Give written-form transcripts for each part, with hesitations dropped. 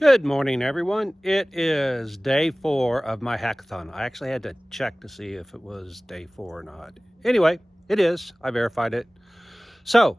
Good morning, everyone. It is day 4 of my hackathon. I actually had to check to see if it was day 4 or not. Anyway, it is. I verified it. So,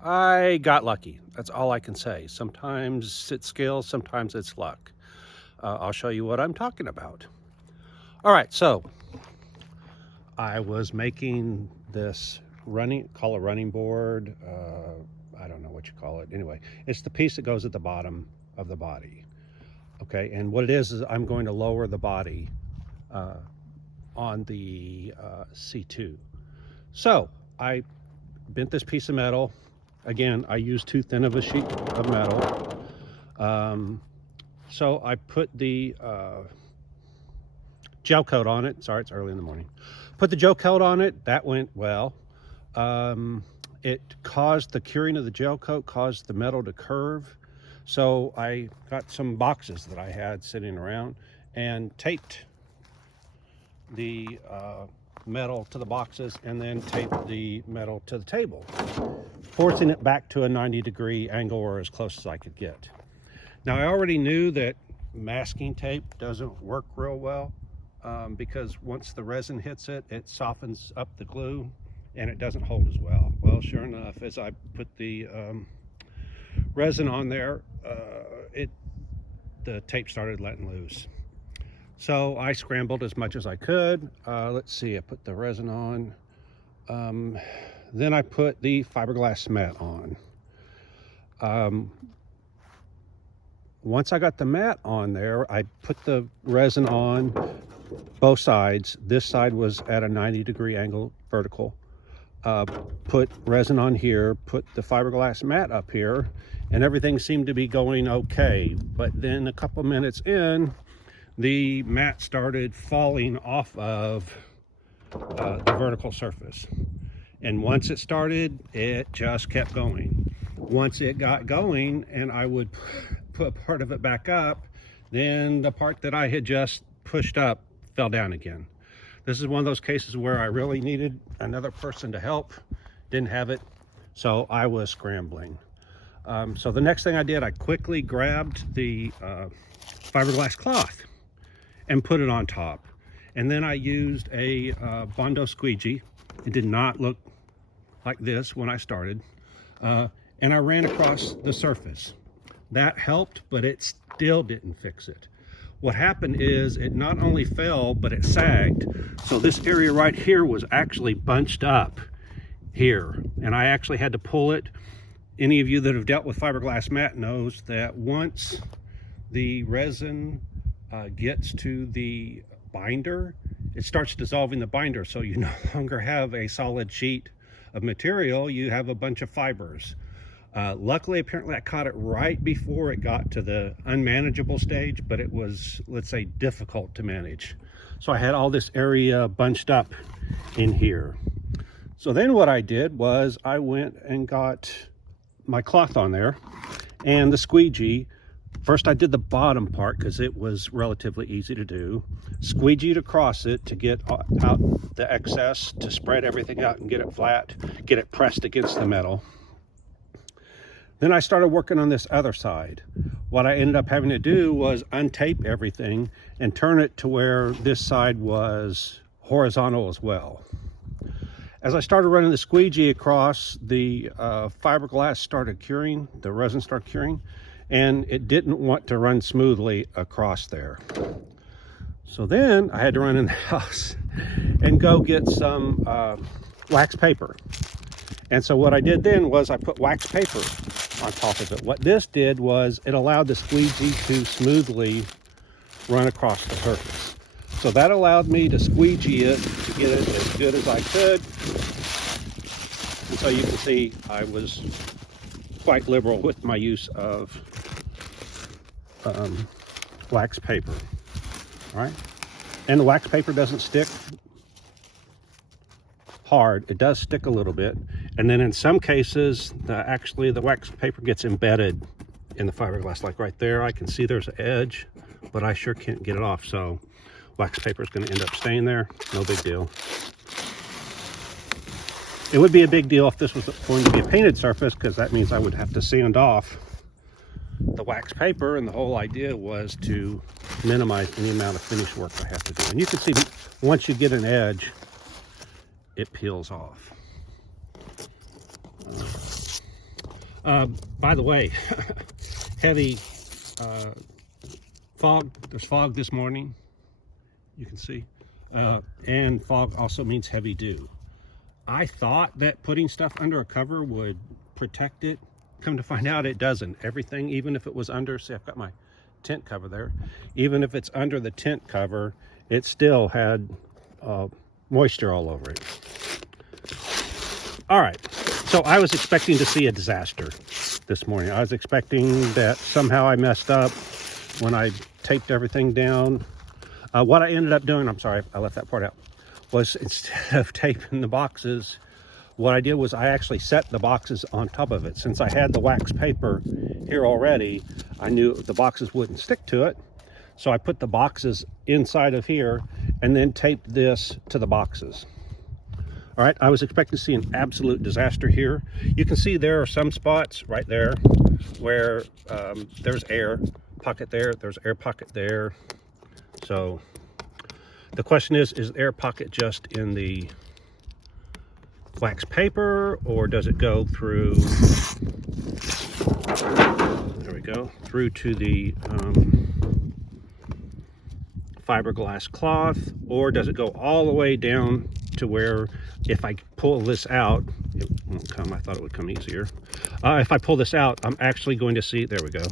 I got lucky. That's all I can say. Sometimes it's skill, sometimes it's luck. I'll show you what I'm talking about. All right, so I was making this call a running board. I don't know what you call it. Anyway, it's the piece that goes at the bottom of the body. Okay, and what it is I'm going to lower the body on the C2. So I bent this piece of metal. Again, I used too thin of a sheet of metal. So I put the gel coat on it. Sorry, it's early in the morning. Put the gel coat on it. That went well. It caused the curing of the gel coat, caused the metal to curve. So I got some boxes that I had sitting around and taped the metal to the boxes and then taped the metal to the table, forcing it back to a 90-degree angle or as close as I could get. Now, I already knew that masking tape doesn't work real well because once the resin hits it, it softens up the glue and it doesn't hold as well. Well, sure enough, as I put the resin on there, the tape started letting loose. So I scrambled as much as I could. Let's see, I put the resin on. Then I put the fiberglass mat on. Once I got the mat on there, I put the resin on both sides. This side was at a 90-degree angle vertical. Put resin on here, put the fiberglass mat up here, and everything seemed to be going okay. But then a couple minutes in, the mat started falling off of the vertical surface. And once it started, it just kept going. Once it got going and I would put part of it back up, then the part that I had just pushed up fell down again. This is one of those cases where I really needed another person to help. Didn't have it, so I was scrambling. So the next thing I did, I quickly grabbed the fiberglass cloth and put it on top. And then I used a Bondo squeegee. It did not look like this when I started. And I ran across the surface. That helped, but it still didn't fix it. What happened is it not only fell, but it sagged. So this area right here was actually bunched up here. And I actually had to pull it. Any of you that have dealt with fiberglass mat knows that once the resin gets to the binder, it starts dissolving the binder. So you no longer have a solid sheet of material, you have a bunch of fibers. Luckily, apparently I caught it right before it got to the unmanageable stage, but it was, let's say, difficult to manage. So I had all this area bunched up in here. So then what I did was I went and got my cloth on there and the squeegee. First I did the bottom part because it was relatively easy to do. Squeegeed across it to get out the excess, to spread everything out and get it flat, get it pressed against the metal. Then I started working on this other side. What I ended up having to do was untape everything and turn it to where this side was horizontal as well. As I started running the squeegee across, the fiberglass started curing, the resin started curing, and it didn't want to run smoothly across there. So then I had to run in the house and go get some wax paper. And so what I did then was I put wax paper on top of it. What this did was it allowed the squeegee to smoothly run across the surface. So that allowed me to squeegee it to get it as good as I could. And so you can see I was quite liberal with my use of wax paper. All right, and the wax paper doesn't stick hard. It does stick a little bit, and then in some cases actually the wax paper gets embedded in the fiberglass. Like right there, I can see there's an edge, but I sure can't get it off. So wax paper is going to end up staying there. No big deal. It would be a big deal if this was going to be a painted surface, because that means I would have to sand off the wax paper, and the whole idea was to minimize any amount of finish work I have to do. And you can see once you get an edge, it peels off. By the way, heavy fog. There's fog this morning, you can see. And fog also means heavy dew. I thought that putting stuff under a cover would protect it. Come to find out it doesn't. Everything, even if it was under, see, I've got my tent cover there. Even if it's under the tent cover, it still had moisture all over it. All right, so I was expecting to see a disaster this morning. I was expecting that somehow I messed up when I taped everything down. What I ended up doing, I'm sorry, I left that part out, was instead of taping the boxes, what I did was I actually set the boxes on top of it. Since I had the wax paper here already, I knew the boxes wouldn't stick to it. So I put the boxes inside of here and then taped this to the boxes. All right, I was expecting to see an absolute disaster here. You can see there are some spots right there where there's air pocket there, there's air pocket there. So the question is the air pocket just in the wax paper, or does it go through, there we go, through to the fiberglass cloth, or does it go all the way down to where if I pull this out, it won't come. I thought it would come easier. If I pull this out, I'm actually going to see, there we go,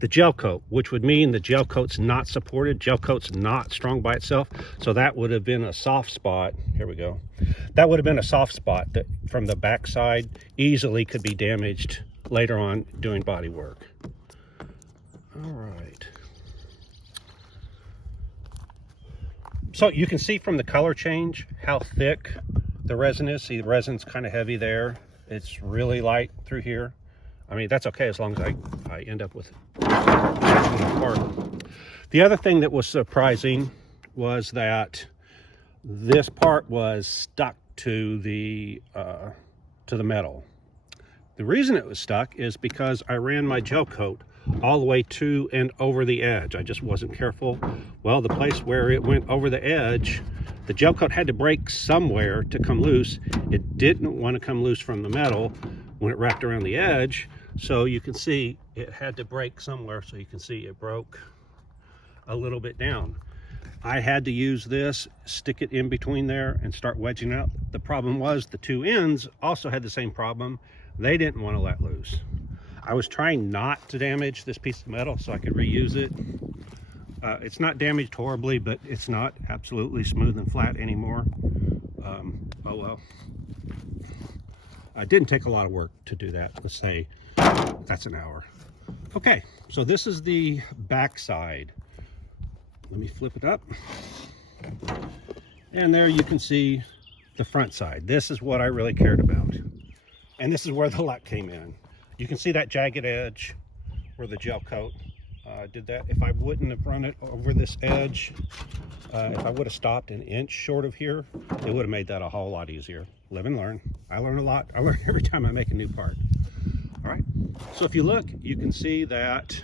the gel coat, which would mean the gel coat's not supported. Gel coat's not strong by itself. So that would have been a soft spot. Here we go. That would have been a soft spot that from the back side easily could be damaged later on doing body work. All right. So you can see from the color change how thick the resin is. See, the resin's kind of heavy there. It's really light through here. I mean, that's okay as long as I end up with it. The other thing that was surprising was that this part was stuck to the metal. The reason it was stuck is because I ran my gel coat all the way to and over the edge. I just wasn't careful. Well, the place where it went over the edge, the gel coat had to break somewhere to come loose. It didn't want to come loose from the metal when it wrapped around the edge. So you can see it had to break somewhere. So you can see it broke a little bit down. I had to use this, stick it in between there and start wedging out. The problem was the two ends also had the same problem. They didn't want to let loose. I was trying not to damage this piece of metal so I could reuse it. It's not damaged horribly, but it's not absolutely smooth and flat anymore. Oh well. It didn't take a lot of work to do that. Let's say that's an hour. Okay, so this is the back side. Let me flip it up. And there you can see the front side. This is what I really cared about. And this is where the luck came in. You can see that jagged edge where the gel coat did that. If I wouldn't have run it over this edge, if I would have stopped an inch short of here, it would have made that a whole lot easier. Live and learn. I learn a lot. I learn every time I make a new part. All right. So if you look, you can see that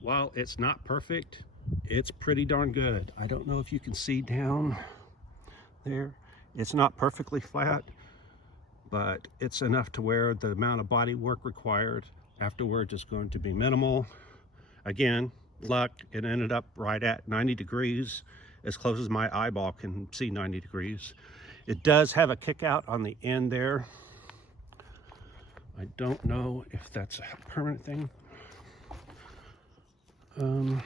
while it's not perfect, it's pretty darn good. I don't know if you can see down there. It's not perfectly flat, but it's enough to where the amount of body work required afterwards is going to be minimal. Again, luck, it ended up right at 90 degrees, as close as my eyeball can see 90 degrees. It does have a kick out on the end there. I don't know if that's a permanent thing. All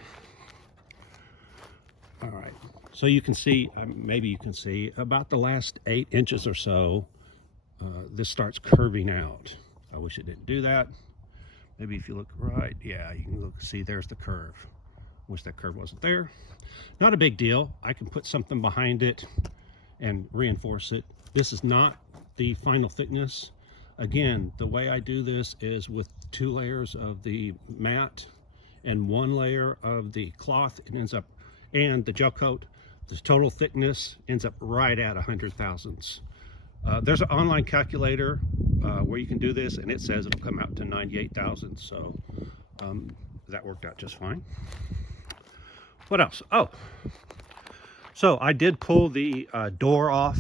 right, so you can see, maybe you can see about the last 8 inches or so, this starts curving out. I wish it didn't do that. Maybe if you look right, yeah, you can look, see there's the curve. Wish that curve wasn't there. Not a big deal. I can put something behind it and reinforce it. This is not the final thickness. Again, the way I do this is with 2 layers of the mat and 1 layer of the cloth. It ends up, and the gel coat, the total thickness ends up right at 100 thousandths. There's an online calculator where you can do this, and it says it'll come out to 98,000. So that worked out just fine. What else? Oh, so I did pull the door off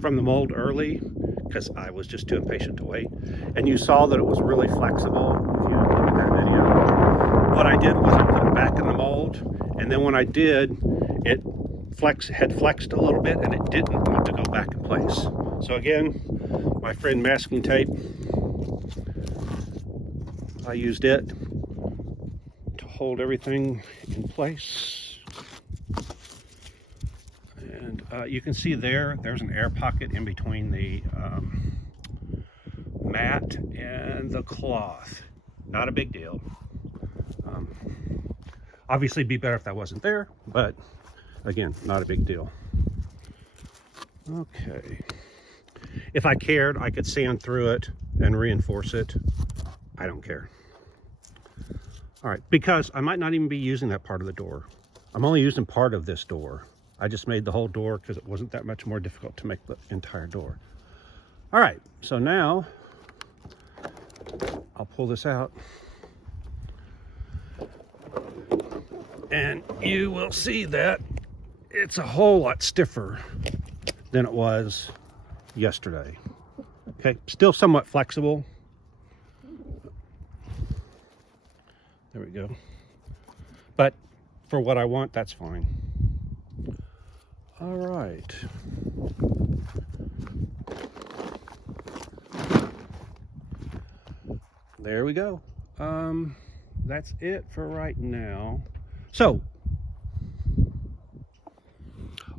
from the mold early because I was just too impatient to wait. And you saw that it was really flexible. If you look at that video, what I did was I put it back in the mold, and then when I did, it had flexed a little bit, and it didn't want to go back in place. So again, my friend masking tape, I used it to hold everything in place. And you can see there's an air pocket in between the mat and the cloth. Not a big deal. Obviously it'd be better if that wasn't there, but again, not a big deal. Okay. If I cared, I could sand through it and reinforce it. I don't care. All right, because I might not even be using that part of the door. I'm only using part of this door. I just made the whole door because it wasn't that much more difficult to make the entire door. All right, so now I'll pull this out. And you will see that it's a whole lot stiffer than it was yesterday. Okay, still somewhat flexible. There we go. But for what I want, that's fine. All right. There we go. That's it for right now. So,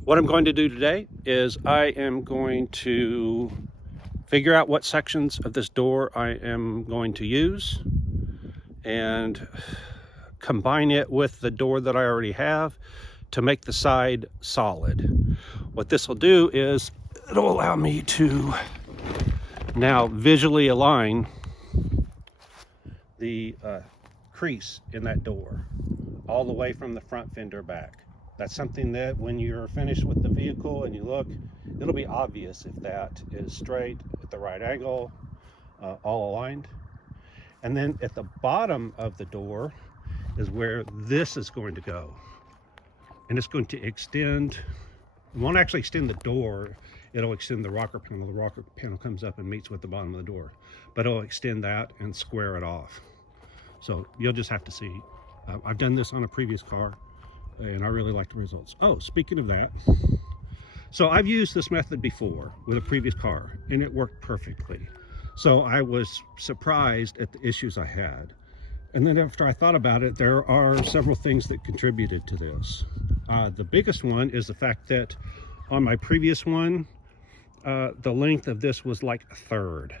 what I'm going to do today is I am going to figure out what sections of this door I am going to use and combine it with the door that I already have to make the side solid. What this will do is it'll allow me to now visually align the crease in that door all the way from the front fender back. That's something that when you're finished with the vehicle and you look, it'll be obvious if that is straight at the right angle, all aligned. And then at the bottom of the door is where this is going to go. And it's going to extend, it won't actually extend the door, it'll extend the rocker panel. The rocker panel comes up and meets with the bottom of the door, but it'll extend that and square it off. So you'll just have to see. I've done this on a previous car and I really like the results. Oh, speaking of that, so I've used this method before with a previous car and it worked perfectly. So I was surprised at the issues I had. And then after I thought about it, there are several things that contributed to this. The biggest one is the fact that on my previous one, the length of this was like a third.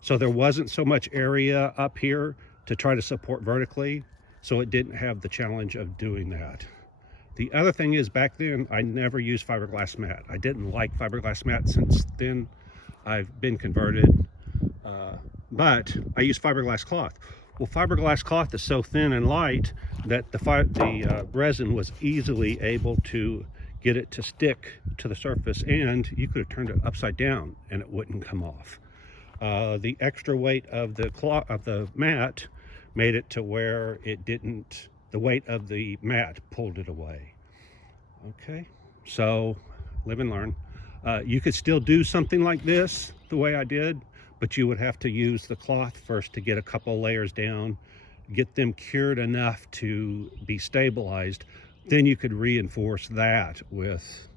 So there wasn't so much area up here to try to support vertically. So it didn't have the challenge of doing that. The other thing is back then, I never used fiberglass mat. I didn't like fiberglass mat. Since then, I've been converted, but I use fiberglass cloth. Well, fiberglass cloth is so thin and light that the resin was easily able to get it to stick to the surface, and you could have turned it upside down and it wouldn't come off. The extra weight of the mat made it to where it didn't, the weight of the mat pulled it away. Okay, so live and learn. You could still do something like this the way I did, but you would have to use the cloth first to get a couple layers down, get them cured enough to be stabilized. Then you could reinforce that with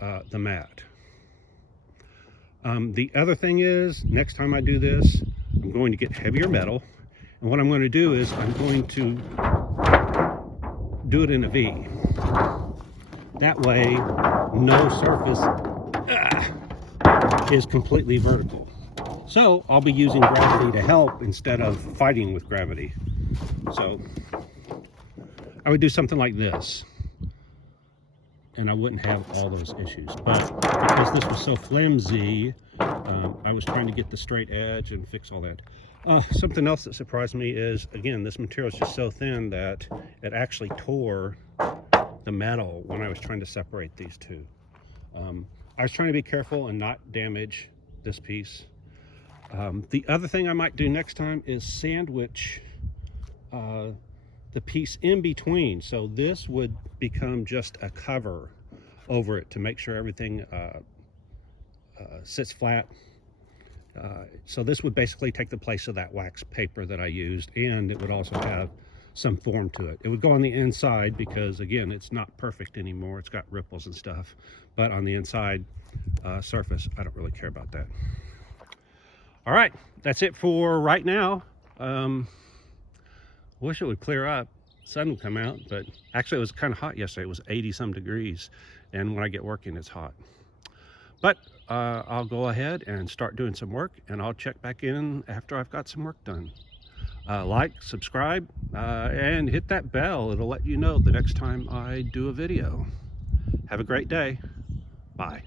the mat. The other thing is, next time I do this, I'm going to get heavier metal. And what I'm going to do is I'm going to do it in a V. That way, no surface is completely vertical. So I'll be using gravity to help instead of fighting with gravity. So I would do something like this, and I wouldn't have all those issues. But because this was so flimsy, I was trying to get the straight edge and fix all that. Something else that surprised me is, again, this material is just so thin that it actually tore the metal when I was trying to separate these two. I was trying to be careful and not damage this piece. The other thing I might do next time is sandwich the piece in between. So this would become just a cover over it to make sure everything sits flat. So this would basically take the place of that wax paper that I used, and it would also have some form to it. It would go on the inside because, again, it's not perfect anymore. It's got ripples and stuff, but on the inside surface, I don't really care about that. All right, that's it for right now. Wish it would clear up, sun would come out, but actually it was kind of hot yesterday. It was 80 some degrees, and when I get working, it's hot. But I'll go ahead and start doing some work, and I'll check back in after I've got some work done. Like, subscribe, and hit that bell. It'll let you know the next time I do a video. Have a great day. Bye.